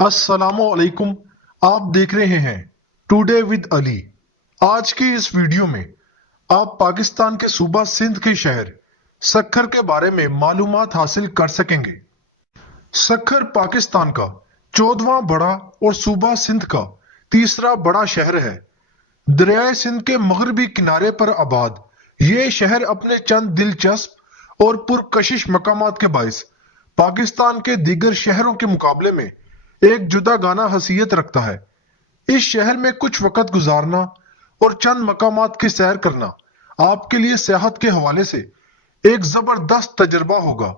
अस्सलामु अलैकुम। आप देख रहे हैं टुडे विद अली। आज की इस वीडियो में आप पाकिस्तान के सूबा सिंध के शहर सक्खर के बारे में मालूमात हासिल कर सकेंगे। सक्खर पाकिस्तान का 14वां बड़ा और सूबा सिंध का तीसरा बड़ा शहर है। दरियाए सिंध के मगरबी किनारे पर आबाद ये शहर अपने चंद दिलचस्प और पुरकशिश मकामात के बाइस पाकिस्तान के दीगर शहरों के मुकाबले में एक जुदागाना हसीयत रखता है। इस शहर में कुछ वक्त गुजारना और चंद मकामात की सैर करना आपके लिए सेहत के हवाले से एक जबरदस्त तजर्बा होगा।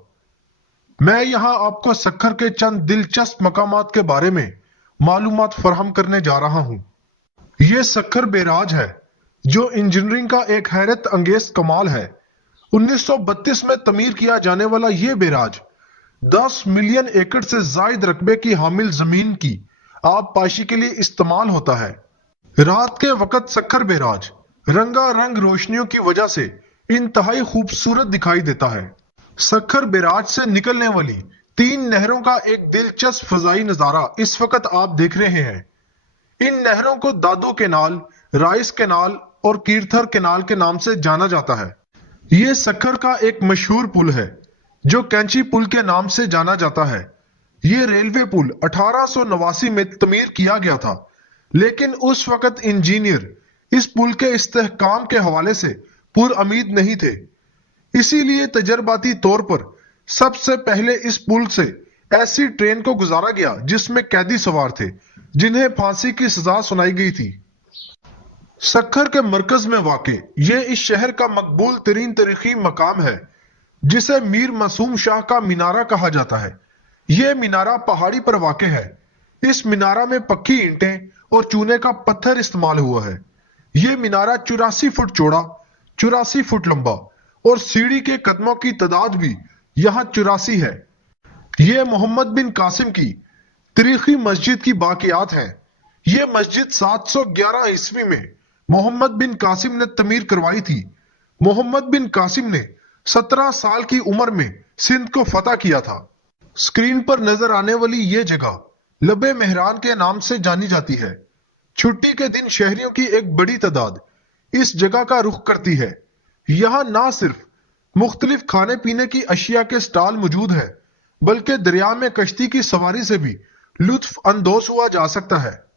मैं यहाँ आपको सक्खर के चंद दिलचस्प मकामात के बारे में मालूमात फराहम करने जा रहा हूँ। ये सक्खर बैराज है जो इंजीनियरिंग का एक हैरत अंगेज कमाल है। 1932 में तमीर किया जाने वाला ये बैराज 10 मिलियन एकड़ से जायद रकबे की हामिल जमीन की आबपाशी के लिए इस्तेमाल होता है। रात के वक्त सक्खर बैराज रंगारंग रोशनियों की वजह से इंतहाई खूबसूरत दिखाई देता है। सक्खर बैराज से निकलने वाली 3 नहरों का एक दिलचस्प फजाई नजारा इस वक्त आप देख रहे हैं। इन नहरों को दादू केनाल, राइस केनाल और कीर्थर केनाल के नाम से जाना जाता है। ये सक्खर का एक मशहूर पुल है जो कैंची पुल के नाम से जाना जाता है। ये रेलवे पुल 1889 में तमीर किया गया था, लेकिन उस वक्त इंजीनियर इस पुल के इस्तेहकाम के हवाले से पुरउम्मीद नहीं थे। इसीलिए तजर्बाती तौर पर सबसे पहले इस पुल से ऐसी ट्रेन को गुजारा गया जिसमें कैदी सवार थे जिन्हें फांसी की सजा सुनाई गई थी। सक्खर के मरकज में वाक़ ये इस शहर का मकबूल तरीन तारीखी मकाम है जिसे मीर मासूम शाह का मीनारा कहा जाता है। यह मीनारा पहाड़ी पर वाक़ है। इस मीनारा में पक्की ईंटें और चूने का पत्थर इस्तेमाल हुआ है। यह मीनारा 84 फुट चौड़ा, 84 फुट लंबा और सीढ़ी के कदमों की तादाद भी यहाँ 84 है। यह मोहम्मद बिन कासिम की तारीखी मस्जिद की बाकियात है। यह मस्जिद 711 ईस्वी में मोहम्मद बिन कासिम ने तमीर करवाई थी। मोहम्मद बिन कासिम ने 17 साल की उम्र में सिंध को फतह किया था। स्क्रीन पर नजर आने वाली ये जगह लबे मेहरान के नाम से जानी जाती है। छुट्टी के दिन शहरियों की एक बड़ी तादाद इस जगह का रुख करती है। यहाँ ना सिर्फ मुख्तलिफ खाने पीने की अशिया के स्टॉल मौजूद है, बल्कि दरिया में कश्ती की सवारी से भी लुत्फ अंदोज हुआ जा सकता है।